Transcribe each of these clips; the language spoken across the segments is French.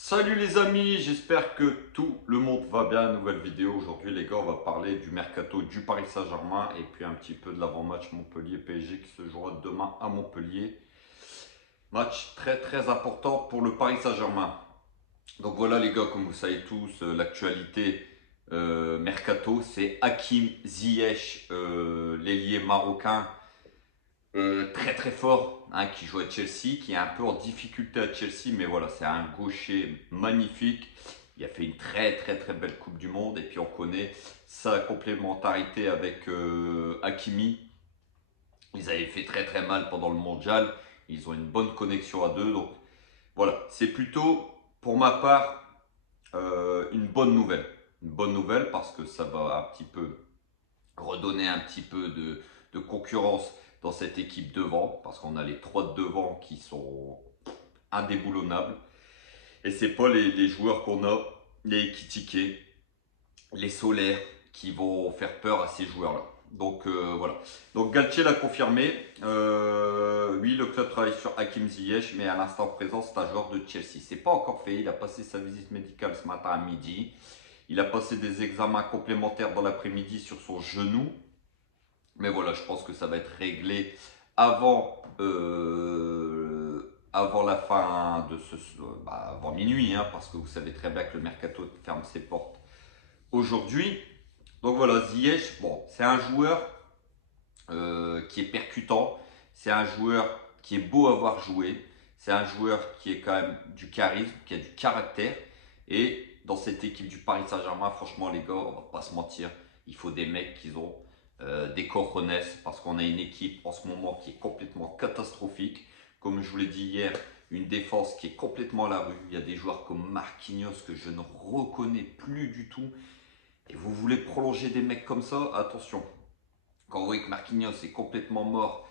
Salut les amis, j'espère que tout le monde va bien. Nouvelle vidéo aujourd'hui les gars, on va parler du mercato du Paris Saint-Germain et puis un petit peu de l'avant-match Montpellier-PSG qui se jouera demain à Montpellier. Match très très important pour le Paris Saint-Germain. Donc voilà les gars, comme vous savez tous, l'actualité mercato, c'est Hakim Ziyech, l'ailier marocain très très fort, hein, qui joue à Chelsea, qui est un peu en difficulté à Chelsea, mais voilà, c'est un gaucher magnifique. Il a fait une très très très belle Coupe du Monde et puis on connaît sa complémentarité avec Hakimi. Ils avaient fait très très mal pendant le mondial. Ils ont une bonne connexion à deux, donc voilà, c'est plutôt pour ma part une bonne nouvelle. Une bonne nouvelle parce que ça va un petit peu redonner un petit peu de concurrence dans cette équipe devant, parce qu'on a les trois de devant qui sont indéboulonnables. Et c'est pas les joueurs qu'on a, les Ekitike, les Solaires, qui vont faire peur à ces joueurs-là. Donc voilà. Donc Galtier l'a confirmé. Oui, le club travaille sur Hakim Ziyech, mais à l'instant présent, c'est un joueur de Chelsea. C'est pas encore fait. Il a passé sa visite médicale ce matin à midi. Il a passé des examens complémentaires dans l'après-midi sur son genou. Mais voilà, je pense que ça va être réglé avant la fin de avant minuit, hein, parce que vous savez très bien que le mercato ferme ses portes aujourd'hui. Donc voilà, Ziyech, bon, c'est un joueur qui est percutant, c'est un joueur qui est beau à voir jouer, c'est un joueur qui est quand même du charisme, qui a du caractère. Et dans cette équipe du Paris Saint-Germain, franchement les gars, on va pas se mentir, il faut des mecs qui ont des cojones, parce qu'on a une équipe en ce moment qui est complètement catastrophique. Comme je vous l'ai dit hier, une défense qui est complètement à la rue. Il y a des joueurs comme Marquinhos que je ne reconnais plus du tout. Et vous voulez prolonger des mecs comme ça, attention. Quand vous voyez que Marquinhos est complètement mort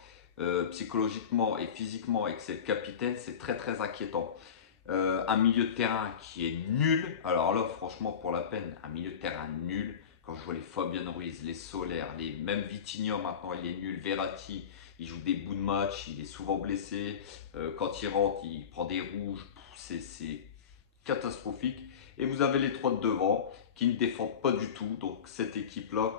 psychologiquement et physiquement et que c'est le capitaine, c'est très très inquiétant. Un milieu de terrain qui est nul. Alors là, franchement, pour la peine, un milieu de terrain nul. Quand je vois les Fabian Ruiz, les Solaires, même Vitinha maintenant, il est nul. Verratti, il joue des bouts de match, il est souvent blessé. Quand il rentre, il prend des rouges. C'est catastrophique. Et vous avez les trois de devant qui ne défendent pas du tout. Donc cette équipe-là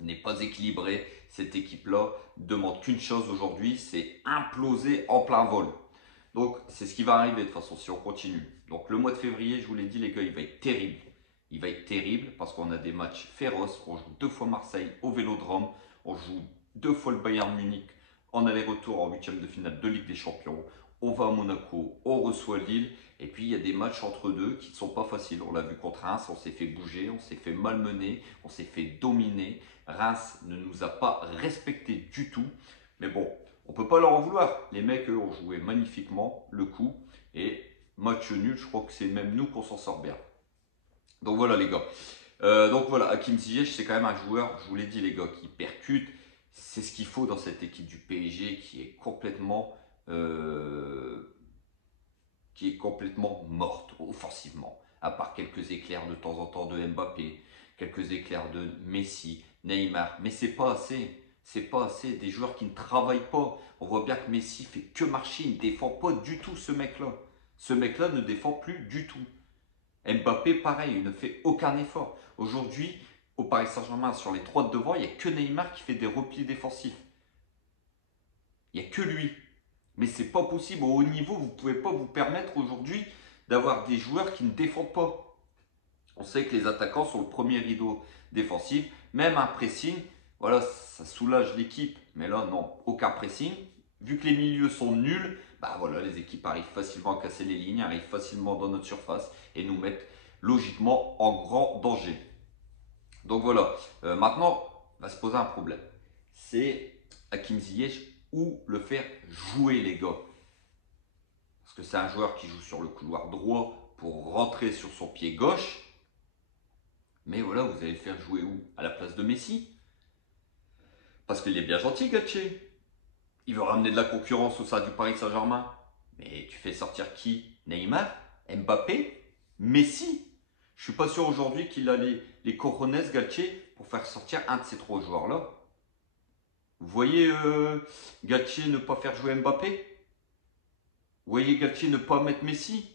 n'est pas équilibrée. Cette équipe-là demande qu'une chose aujourd'hui, c'est imploser en plein vol. Donc, c'est ce qui va arriver de toute façon si on continue. Donc, le mois de février, je vous l'ai dit, les gars, il va être terrible. Il va être terrible parce qu'on a des matchs féroces. On joue deux fois Marseille au Vélodrome. On joue deux fois le Bayern Munich en aller-retour en huitième de finale de Ligue des Champions. On va à Monaco, on reçoit Lille. Et puis, il y a des matchs entre deux qui ne sont pas faciles. On l'a vu contre Reims, on s'est fait bouger, on s'est fait malmener, on s'est fait dominer. Reims ne nous a pas respecté du tout. Mais bon, on ne peut pas leur en vouloir. Les mecs, eux, ont joué magnifiquement le coup. Et match nul, je crois que c'est même nous qu'on s'en sort bien. Donc voilà les gars. Donc voilà, Hakim Ziyech, c'est quand même un joueur, je vous l'ai dit les gars, qui percute. C'est ce qu'il faut dans cette équipe du PSG euh, qui est complètement morte offensivement. À part quelques éclairs de temps en temps de Mbappé, quelques éclairs de Messi, Neymar. Mais c'est pas assez. C'est pas assez. Des joueurs qui ne travaillent pas. On voit bien que Messi fait que marcher. Il ne défend pas du tout ce mec-là. Ce mec-là ne défend plus du tout. Mbappé, pareil, il ne fait aucun effort. Aujourd'hui, au Paris Saint-Germain, sur les trois de devant, il n'y a que Neymar qui fait des replis défensifs. Il n'y a que lui. Mais c'est pas possible. Au haut niveau, vous ne pouvez pas vous permettre aujourd'hui d'avoir des joueurs qui ne défendent pas. On sait que les attaquants sont le premier rideau défensif. Même un pressing, voilà, ça soulage l'équipe. Mais là, non, aucun pressing. Vu que les milieux sont nuls, bah voilà, les équipes arrivent facilement à casser les lignes, arrivent facilement dans notre surface et nous mettent logiquement en grand danger. Donc voilà, maintenant, va se poser un problème. C'est Hakim Ziyech où le faire jouer, les gars. Parce que c'est un joueur qui joue sur le couloir droit pour rentrer sur son pied gauche. Mais voilà, vous allez le faire jouer où? À la place de Messi? Parce qu'il est bien gentil, Gatché. Il veut ramener de la concurrence au sein du Paris Saint-Germain. Mais tu fais sortir qui? Neymar? Mbappé? Messi? Je suis pas sûr aujourd'hui qu'il a les cojones, Galtier, pour faire sortir un de ces trois joueurs-là. Vous voyez Galtier ne pas faire jouer Mbappé? Vous voyez Galtier ne pas mettre Messi?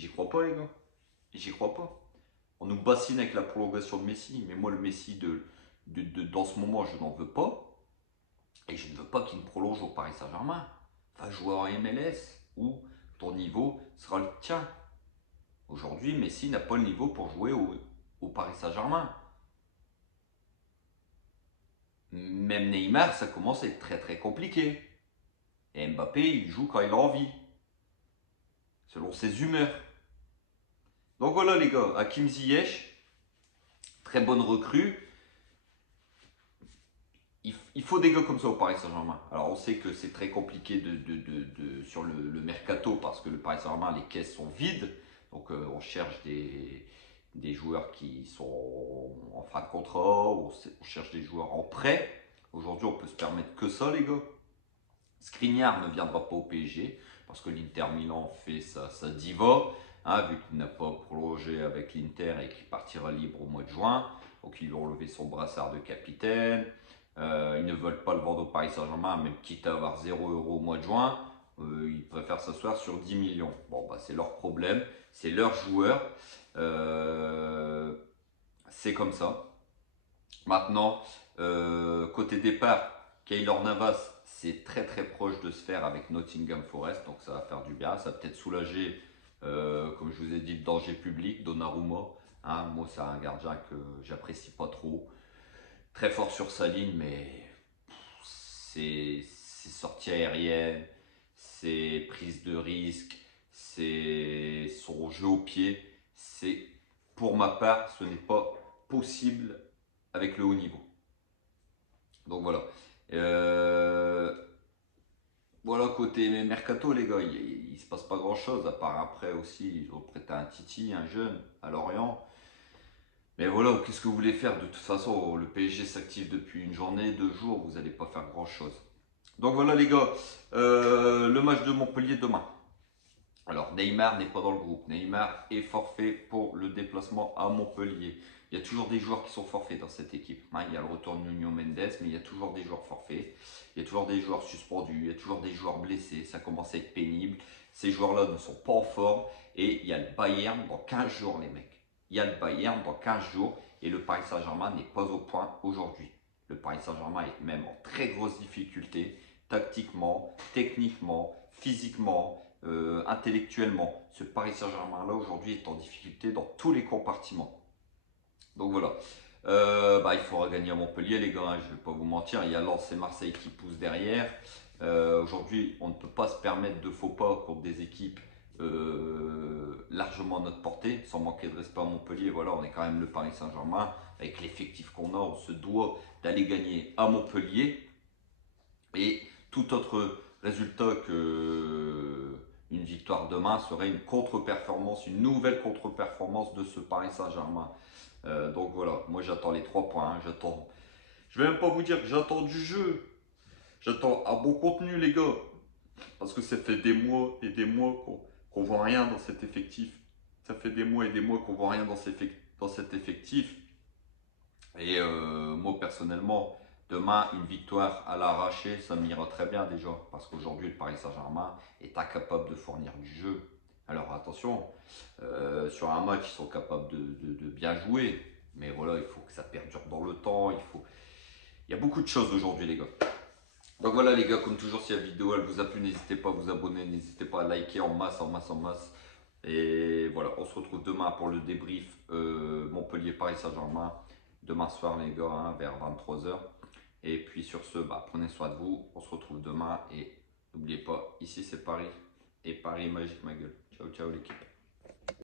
J'y crois pas, les gars. J'y crois pas. On nous bassine avec la prolongation de Messi. Mais moi, le Messi dans ce moment, je n'en veux pas. Et je ne veux pas qu'il me prolonge au Paris Saint-Germain. Va jouer en MLS où ton niveau sera le tien. Aujourd'hui, Messi n'a pas le niveau pour jouer au Paris Saint-Germain. Même Neymar, ça commence à être très très compliqué. Et Mbappé, il joue quand il a envie, selon ses humeurs. Donc voilà les gars, Hakim Ziyech, très bonne recrue. Il faut des gars comme ça au Paris Saint-Germain. Alors on sait que c'est très compliqué sur le mercato parce que le Paris Saint-Germain, les caisses sont vides. Donc on cherche des joueurs qui sont en fin de contrat, on cherche des joueurs en prêt. Aujourd'hui on peut se permettre que ça les gars. Skriniar ne viendra pas au PSG parce que l'Inter Milan fait sa diva, hein, vu qu'il n'a pas prolongé avec l'Inter et qu'il partira libre au mois de juin. Donc ils lui ont levé son brassard de capitaine. Ils ne veulent pas le vendre au Paris Saint-Germain, même quitte à avoir 0 € au mois de juin. Ils préfèrent s'asseoir sur 10 millions. Bon, bah, c'est leur problème, c'est leur joueur. C'est comme ça. Maintenant, côté départ, Keylor Navas, c'est très très proche de se faire avec Nottingham Forest, donc ça va faire du bien, ça va peut-être soulager, comme je vous ai dit, le danger public, Donnarumma. Hein, moi, c'est un gardien que j'apprécie pas trop. Très fort sur sa ligne, mais c'est sorties aériennes, c'est prise de risque, c'est son jeu au pied. C'est, pour ma part, ce n'est pas possible avec le haut niveau. Donc voilà. Euh, voilà, côté mercato, les gars, il se passe pas grand chose. À part après aussi, ils ont prêté un Titi, un jeune, à Lorient. Mais voilà, qu'est-ce que vous voulez faire? De toute façon, le PSG s'active depuis une journée, 2 jours, vous n'allez pas faire grand chose. Donc voilà, les gars, le match de Montpellier demain. Alors, Neymar n'est pas dans le groupe. Neymar est forfait pour le déplacement à Montpellier. Il y a toujours des joueurs qui sont forfaits dans cette équipe. Hein, il y a le retour de Nuno Mendes, mais il y a toujours des joueurs forfaits. Il y a toujours des joueurs suspendus, il y a toujours des joueurs blessés. Ça commence à être pénible. Ces joueurs-là ne sont pas en forme. Et il y a le Bayern dans 15 jours, les mecs. Il y a le Bayern dans 15 jours. Et le Paris Saint-Germain n'est pas au point aujourd'hui. Le Paris Saint-Germain est même en très grosse difficulté, tactiquement, techniquement, physiquement. Intellectuellement, ce Paris Saint-Germain là aujourd'hui est en difficulté dans tous les compartiments. Donc voilà, il faudra gagner à Montpellier les gars, hein, je ne vais pas vous mentir, il y a Lens et Marseille qui poussent derrière. Aujourd'hui on ne peut pas se permettre de faux pas contre des équipes largement à notre portée, sans manquer de respect à Montpellier. Voilà, on est quand même le Paris Saint-Germain, avec l'effectif qu'on a, on se doit d'aller gagner à Montpellier. Et tout autre résultat que une victoire demain serait une contre-performance, une nouvelle contre-performance de ce Paris Saint-Germain. Donc voilà, moi j'attends les 3 points, hein, j'attends. Je vais même pas vous dire que j'attends du jeu. J'attends un bon contenu les gars. Parce que ça fait des mois et des mois qu'on voit rien dans cet effectif. Ça fait des mois et des mois qu'on voit rien dans cet effectif. Et moi personnellement, demain, une victoire à l'arraché, ça m'ira très bien déjà. Parce qu'aujourd'hui, le Paris Saint-Germain est incapable de fournir du jeu. Alors attention, sur un match, ils sont capables de bien jouer. Mais voilà, il faut que ça perdure dans le temps. Il y a beaucoup de choses aujourd'hui, les gars. Donc voilà, les gars, comme toujours, si la vidéo elle vous a plu, n'hésitez pas à vous abonner. N'hésitez pas à liker en masse, en masse, en masse. Et voilà, on se retrouve demain pour le débrief Montpellier-Paris Saint-Germain. Demain soir, les gars, hein, vers 23 h. Et puis sur ce, prenez soin de vous. On se retrouve demain. Et n'oubliez pas, ici c'est Paris. Et Paris est magique, ma gueule. Ciao, ciao l'équipe.